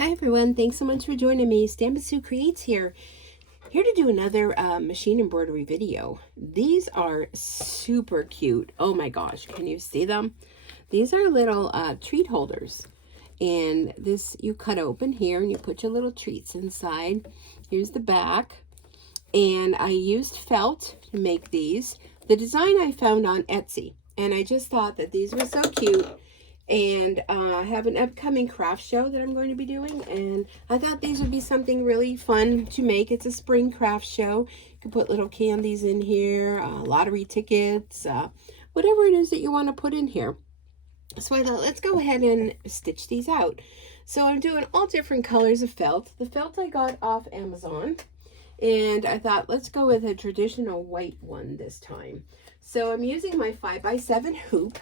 Hi everyone, thanks so much for joining me. Stamp Sue Creates here to do another machine embroidery video. These are super cute. Oh my gosh, can you see them? These are little treat holders, and this you cut open here and you put your little treats inside. Here's the back, and I used felt to make these. The design I found on Etsy, and I just thought that these were so cute. And I have an upcoming craft show that I'm going to be doing, and I thought these would be something really fun to make. It's a spring craft show. You can put little candies in here, lottery tickets, whatever it is that you want to put in here. So I thought, let's go ahead and stitch these out. So I'm doing all different colors of felt. The felt I got off Amazon, and I thought, let's go with a traditional white one this time. So I'm using my 5x7 hoop.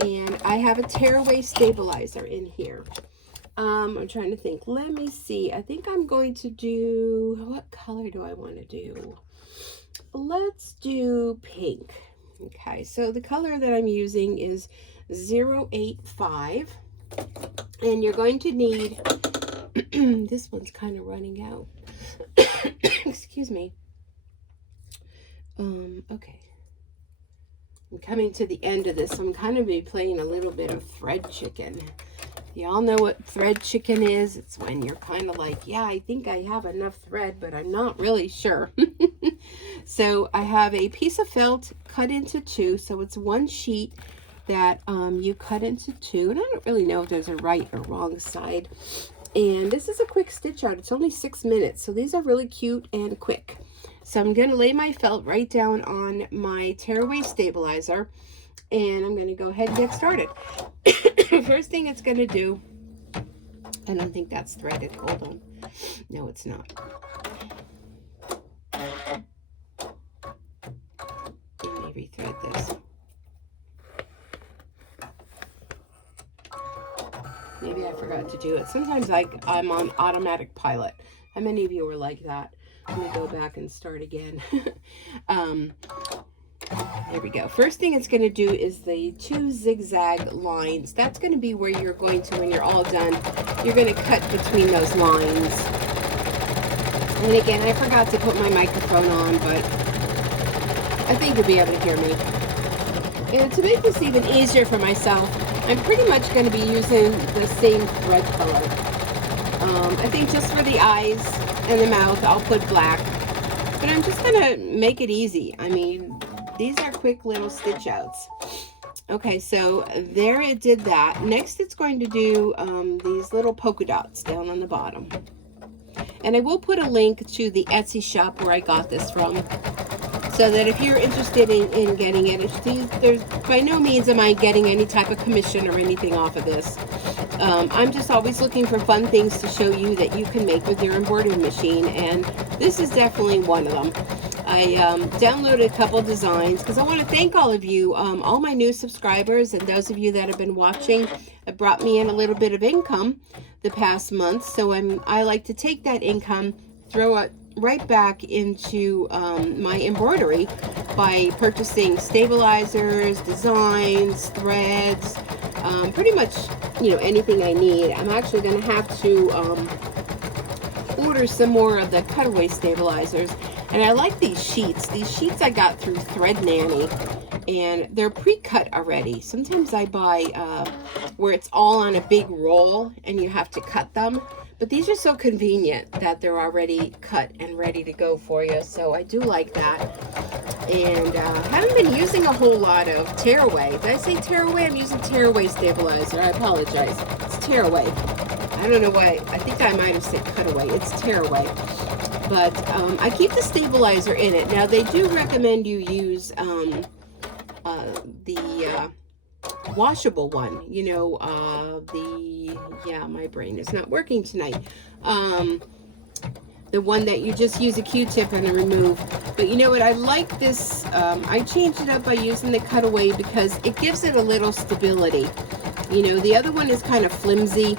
And I have a tearaway stabilizer in here. I'm trying to think. Let me see. I think I'm going to do, what color do I want to do? Let's do pink. Okay, so the color that I'm using is 085. And you're going to need, this one's kind of running out. Excuse me. Okay. I'm coming to the end of this, so I'm kind of be playing a little bit of thread chicken. Y'all know what thread chicken is? It's when you're kind of like, yeah, I think I have enough thread, but I'm not really sure. So I have a piece of felt cut into two, so it's one sheet that you cut into two, and I don't really know if there's a right or wrong side. And this is a quick stitch out. It's only 6 minutes, so these are really cute and quick. So I'm going to lay my felt right down on my tearaway stabilizer, and I'm going to go ahead and get started. First thing it's going to do, I don't think that's threaded. Hold on. No, it's not. Let me rethread this. Maybe I forgot to do it. Sometimes I'm on automatic pilot. How many of you are like that? Let me go back and start again. There we go. First thing it's going to do is the 2 zigzag lines. That's going to be where you're going to, when you're all done, you're going to cut between those lines. And again, I forgot to put my microphone on, but I think you'll be able to hear me. And to make this even easier for myself, I'm pretty much going to be using the same thread color. I think just for the eyes and the mouth, I'll put black. But I'm just going to make it easy. I mean, these are quick little stitch outs. Okay, so there it did that. Next, it's going to do these little polka dots down on the bottom. And I will put a link to the Etsy shop where I got this from, so that if you're interested in getting it, there's by no means am I getting any type of commission or anything off of this. I'm just always looking for fun things to show you that you can make with your embroidery machine, and this is definitely one of them. I downloaded a couple designs because I want to thank all of you, all my new subscribers, and those of you that have been watching. It brought me in a little bit of income the past month, so I like to take that income, throw it right back into my embroidery by purchasing stabilizers, designs, threads, pretty much, you know, anything I need. I'm actually going to have to order some more of the cutaway stabilizers. And I like these sheets. These sheets I got through Thread Nanny, and they're pre-cut already. Sometimes I buy where it's all on a big roll and you have to cut them. But these are so convenient that they're already cut and ready to go for you. So I do like that. And haven't been using a whole lot of tearaway. Did I say tearaway? I'm using tearaway stabilizer. I apologize. It's tearaway. I don't know why. I think I might have said cutaway. It's tearaway. But I keep the stabilizer in it. Now, they do recommend you use the washable one, you know, yeah, my brain is not working tonight. The one that you just use a Q-tip and remove. But you know what, I like this. I changed it up by using the cutaway because it gives it a little stability. You know, the other one is kind of flimsy,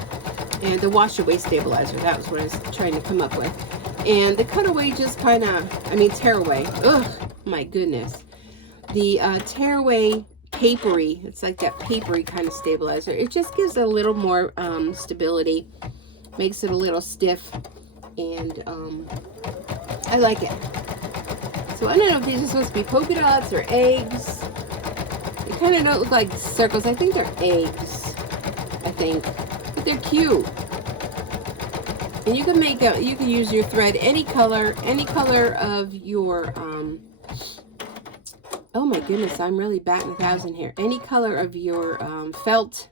and the wash-away stabilizer, that was what I was trying to come up with. And the cutaway just kind of, I mean, tearaway, ugh, my goodness. The tearaway papery, it's like that papery kind of stabilizer. It just gives a little more stability. Makes it a little stiff, and I like it. So I don't know if these are supposed to be polka dots or eggs. They kind of don't look like circles. I think they're eggs, I think. But they're cute. And you can make you can use your thread any color of your, oh my goodness, I'm really batting 1,000 here. Any color of your felt.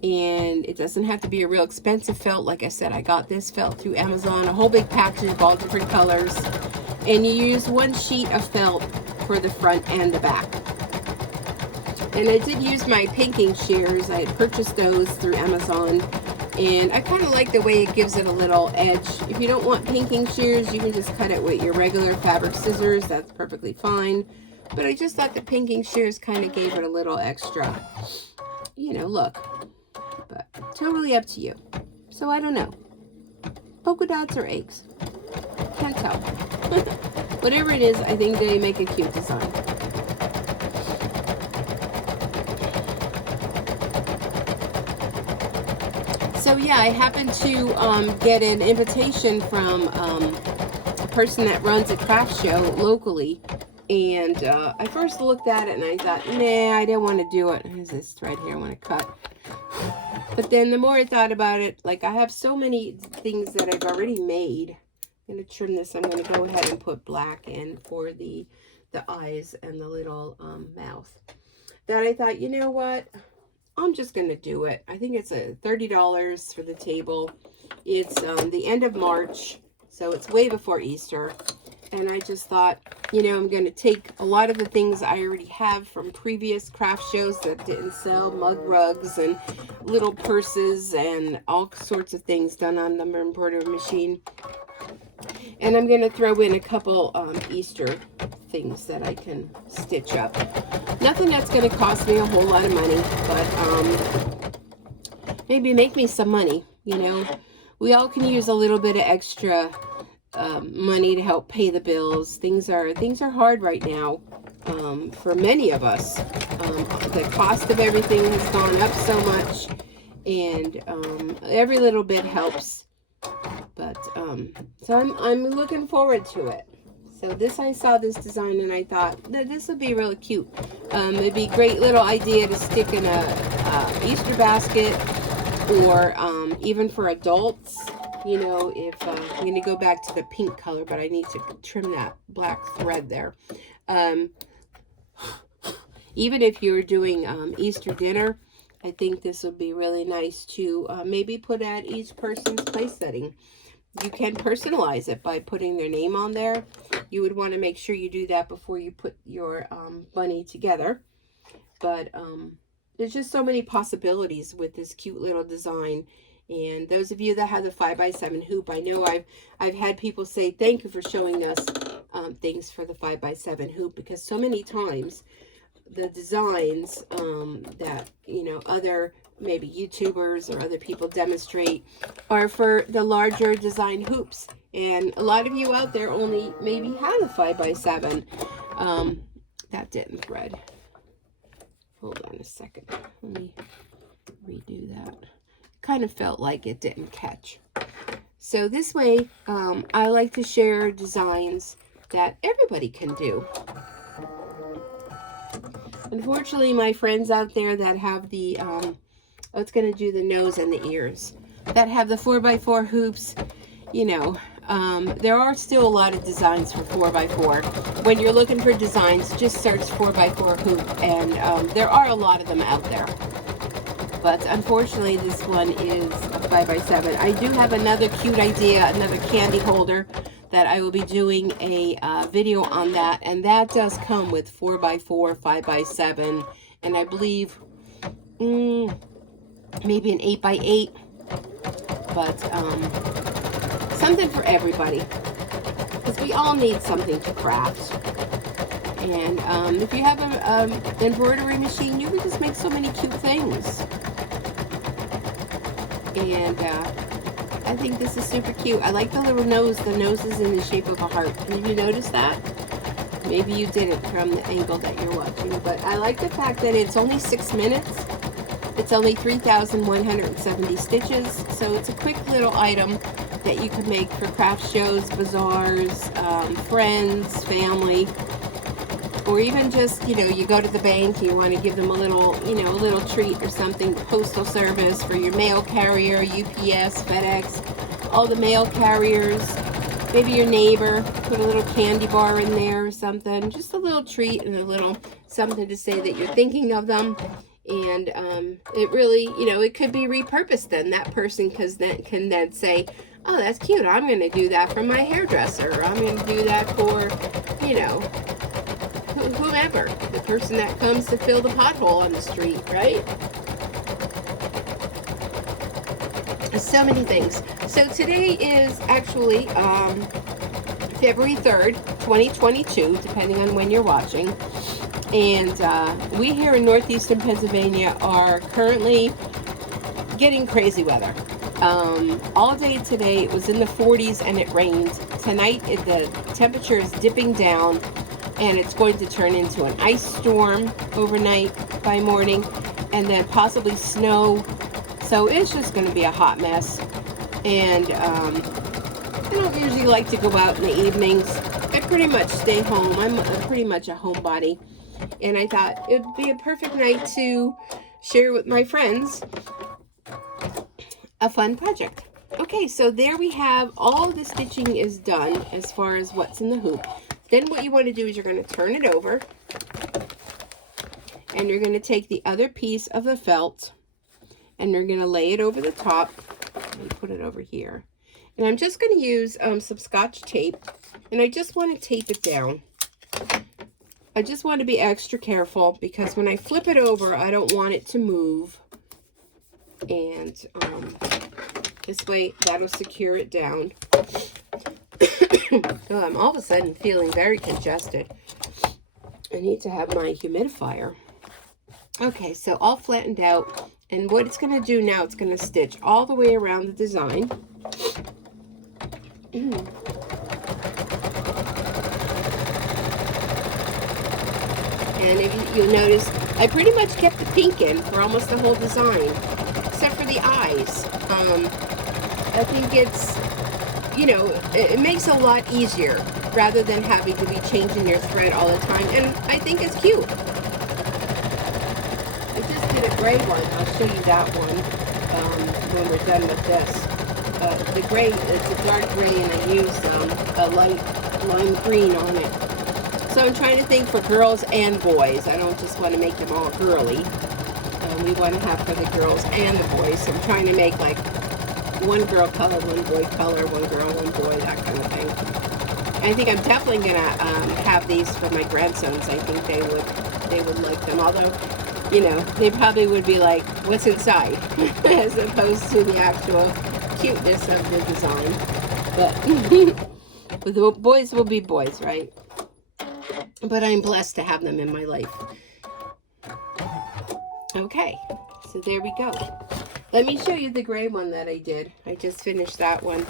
And it doesn't have to be a real expensive felt. Like I said, I got this felt through Amazon, a whole big package of all different colors. And you use one sheet of felt for the front and the back. And I did use my pinking shears. I had purchased those through Amazon. And I kind of like the way it gives it a little edge. If you don't want pinking shears, you can just cut it with your regular fabric scissors. That's perfectly fine. But I just thought the pinking shears kind of gave it a little extra, you know, look. But totally up to you. So I don't know. Polka dots or eggs. Can't tell. Whatever it is, I think they make a cute design. So yeah, I happened to get an invitation from a person that runs a craft show locally. And I first looked at it and I thought, nah, I didn't want to do it. There's this thread here I want to cut. But then the more I thought about it, like I have so many things that I've already made. I'm going to trim this. I'm going to go ahead and put black in for the eyes and the little mouth. That I thought, you know what? I'm just going to do it. I think it's a $30 for the table. It's the end of March, so it's way before Easter. And I just thought, you know, I'm going to take a lot of the things I already have from previous craft shows that didn't sell, mug rugs and little purses and all sorts of things done on the embroidery machine. And I'm going to throw in a couple Easter things that I can stitch up. Nothing that's going to cost me a whole lot of money, but maybe make me some money, you know. We all can use a little bit of extra money to help pay the bills. Things are hard right now for many of us. The cost of everything has gone up so much, and every little bit helps. But so I'm looking forward to it. So I saw this design and I thought that this would be really cute. It'd be a great little idea to stick in a Easter basket, or even for adults. You know, if I'm going to go back to the pink color, but I need to trim that black thread there. Even if you're doing Easter dinner, I think this would be really nice to maybe put at each person's place setting. You can personalize it by putting their name on there. You would want to make sure you do that before you put your bunny together. But there's just so many possibilities with this cute little design. And those of you that have the 5x7 hoop, I know I've had people say thank you for showing us things for the 5x7 hoop, because so many times the designs that, you know, other maybe YouTubers or other people demonstrate are for the larger design hoops. And a lot of you out there only maybe have a 5x7. That didn't thread. Hold on a second. Let me redo that. Kind of felt like it didn't catch. So this way, I like to share designs that everybody can do. Unfortunately, my friends out there that have the, it's going to do the nose and the ears, that have the 4x4 hoops, you know, there are still a lot of designs for 4x4. When you're looking for designs, just search 4x4 hoop, and there are a lot of them out there. But unfortunately, this one is a 5x7. I do have another cute idea, another candy holder, that I will be doing a video on that. And that does come with 4x4, 5x7, and I believe maybe an 8x8. But something for everybody, because we all need something to craft. And if you have an embroidery machine, you can just make so many cute things. And I think this is super cute. I like the little nose. The nose is in the shape of a heart. Did you notice that? Maybe you didn't from the angle that you're watching. But I like the fact that it's only 6 minutes. It's only 3,170 stitches, so it's a quick little item that you can make for craft shows, bazaars, friends, family, or even just, you know, you go to the bank, you want to give them a little, you know, a little treat or something, the postal service for your mail carrier, UPS, FedEx, all the mail carriers, maybe your neighbor, put a little candy bar in there or something, just a little treat and a little something to say that you're thinking of them. And it really, you know, it could be repurposed then. That person can then say, oh, that's cute, I'm going to do that for my hairdresser, or I'm going to do that for, you know, whomever, the person that comes to fill the pothole on the street, right? So many things. So today is actually February 3rd, 2022, depending on when you're watching. And we here in northeastern Pennsylvania are currently getting crazy weather. All day today it was in the 40s and it rained. Tonight the temperature is dipping down and it's going to turn into an ice storm overnight by morning, and then possibly snow. So it's just going to be a hot mess. And I don't usually like to go out in the evenings. I pretty much stay home. I'm pretty much a homebody. And I thought it would be a perfect night to share with my friends a fun project. Okay, so there we have all the stitching is done as far as what's in the hoop. Then what you want to do is you're going to turn it over. And you're going to take the other piece of the felt and you're going to lay it over the top. Let me put it over here. And I'm just going to use some Scotch tape. And I just want to tape it down. I just want to be extra careful because when I flip it over, I don't want it to move. And this way, that'll secure it down. Oh, I'm all of a sudden feeling very congested. I need to have my humidifier. Okay, so all flattened out. And what it's going to do now, it's going to stitch all the way around the design. And if you'll notice, I pretty much kept the pink in for almost the whole design, except for the eyes. I think it's, you know, it makes it a lot easier rather than having to be changing your thread all the time. And I think it's cute. I just did a gray one. I'll show you that one when we're done with this. The gray, it's a dark gray, and I used a light lime green on it. So I'm trying to think for girls and boys. I don't just want to make them all girly. We want to have for the girls and the boys. So I'm trying to make like one girl color, one boy color, one girl, one boy, that kind of thing. And I think I'm definitely going to have these for my grandsons. I think they would like them. Although, you know, they probably would be like, what's inside? As opposed to the actual cuteness of the design. But the boys will be boys, right? But I'm blessed to have them in my life. Okay, so there we go. Let me show you the gray one that I did. I just finished that one.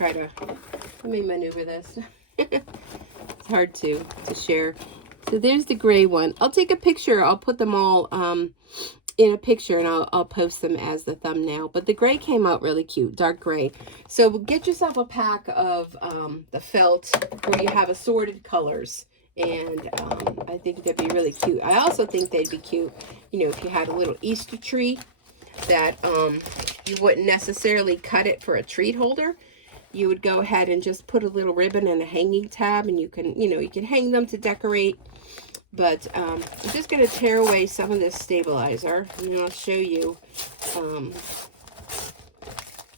Let me maneuver this. It's hard to share. So there's the gray one. I'll take a picture. I'll put them all in a picture and I'll post them as the thumbnail. But the gray came out really cute, dark gray. So get yourself a pack of the felt where you have assorted colors. And I think they'd be really cute. I also think they'd be cute, you know, if you had a little Easter tree that you wouldn't necessarily cut it for a treat holder. You would go ahead and just put a little ribbon and a hanging tab, and you can, you know, you can hang them to decorate. But I'm just going to tear away some of this stabilizer, and then I'll show you.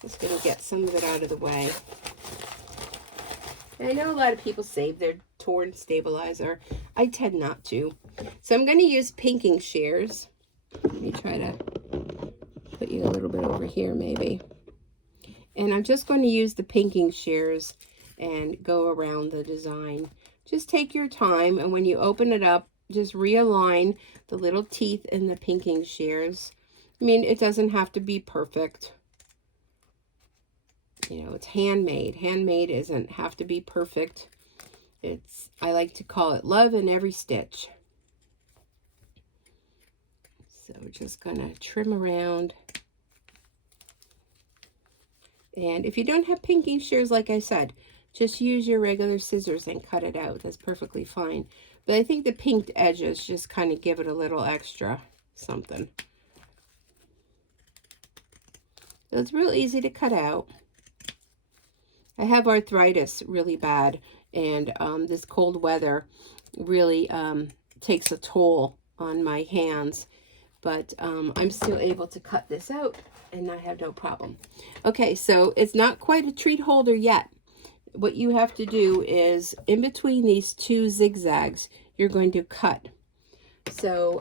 Just going to get some of it out of the way. And I know a lot of people save their torn stabilizer. I tend not to. So I'm going to use pinking shears. Let me try to put you a little bit over here maybe. And I'm just going to use the pinking shears and go around the design. Just take your time, and when you open it up, just realign the little teeth in the pinking shears. I mean, it doesn't have to be perfect. You know, it's handmade. Handmade doesn't have to be perfect. I like to call it love in every stitch. So we're just going to trim around. And if you don't have pinking shears, like I said, just use your regular scissors and cut it out. That's perfectly fine. But I think the pinked edges just kind of give it a little extra something. So it's real easy to cut out. I have arthritis really bad, and this cold weather really takes a toll on my hands. But I'm still able to cut this out, and I have no problem. Okay, so it's not quite a treat holder yet. What you have to do is, in between these two zigzags, you're going to cut. So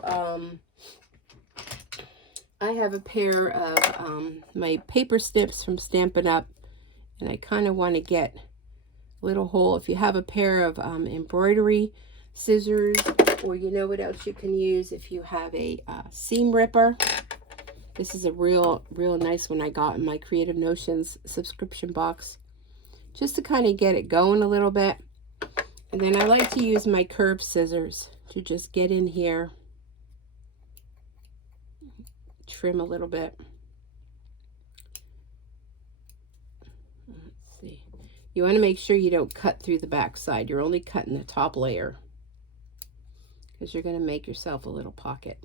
I have a pair of my paper snips from Stampin' Up, and I kind of want to get a little hole. If you have a pair of embroidery scissors, or you know what else you can use, if you have a seam ripper. This is a real nice one I got in my Creative Notions subscription box, just to kind of get it going a little bit. And then I like to use my curved scissors to just get in here, trim a little bit. Let's see. You want to make sure you don't cut through the back side. You're only cutting the top layer, because you're going to make yourself a little pocket.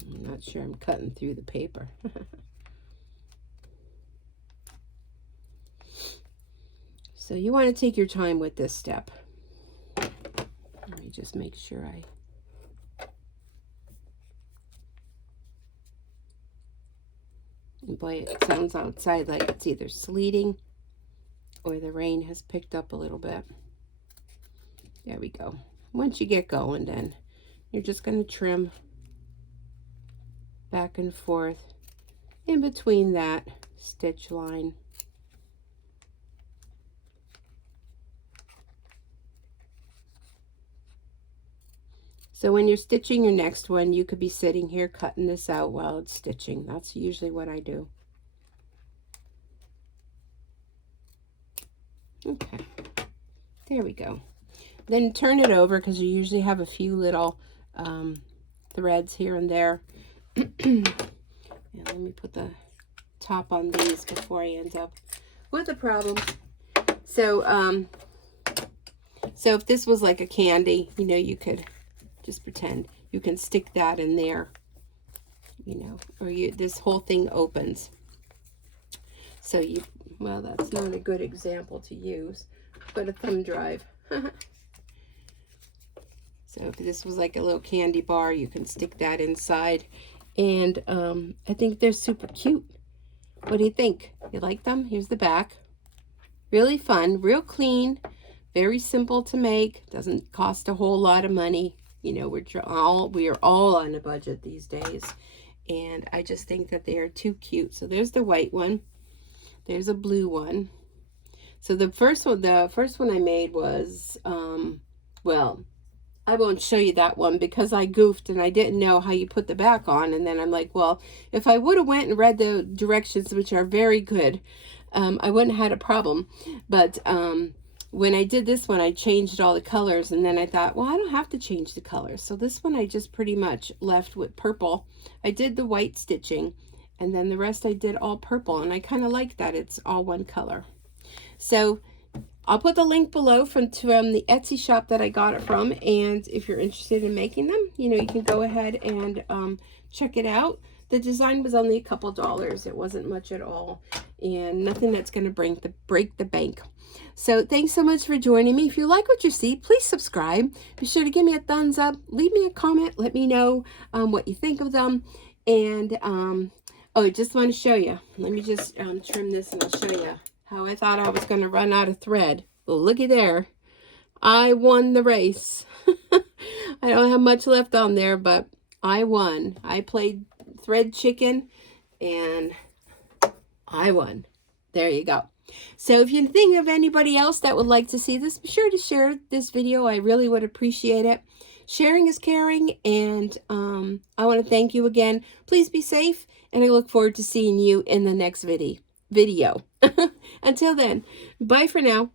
I'm not sure I'm cutting through the paper. So you want to take your time with this step. Let me just make sure boy, it sounds outside like it's either sleeting or the rain has picked up a little bit. There we go. Once you get going, then you're just going to trim back and forth in between that stitch line. So when you're stitching your next one, you could be sitting here cutting this out while it's stitching. That's usually what I do. Okay, there we go. Then turn it over, because you usually have a few little threads here and there. And let me put the top on these before I end up with a problem. So, so if this was like a candy, you know, you could just pretend you can stick that in there, you know, or this whole thing opens. So well, that's not a good example to use, but a thumb drive. So if this was like a little candy bar, you can stick that inside. And I think they're super cute. What do you think? You like them? Here's the back. Really fun, real clean, very simple to make. Doesn't cost a whole lot of money. You know, we are all on a budget these days, and I just think that they are too cute. So there's the white one. There's a blue one. So the first one I made was well, I won't show you that one because I goofed and I didn't know how you put the back on. And then I'm like, well, if I would have went and read the directions, which are very good, I wouldn't have had a problem. But when I did this one, I changed all the colors, and then I thought, well, I don't have to change the colors. So this one I just pretty much left with purple. I did the white stitching, and then the rest I did all purple, and I kind of like that it's all one color. So I'll put the link below from the Etsy shop that I got it from, and if you're interested in making them, you know, you can go ahead and check it out. The design was only a couple dollars. It wasn't much at all, and nothing that's going to break the bank. So thanks so much for joining me. If you like what you see, please subscribe. Be sure to give me a thumbs up. Leave me a comment. Let me know what you think of them. And oh, I just want to show you. Let me just trim this, and I'll show you how I thought I was going to run out of thread. Well, looky there. I won the race. I don't have much left on there, but I won. I played thread chicken, and I won. There you go. So if you think of anybody else that would like to see this, be sure to share this video. I really would appreciate it. Sharing is caring, and I want to thank you again. Please be safe, and I look forward to seeing you in the next video. Until then, bye for now.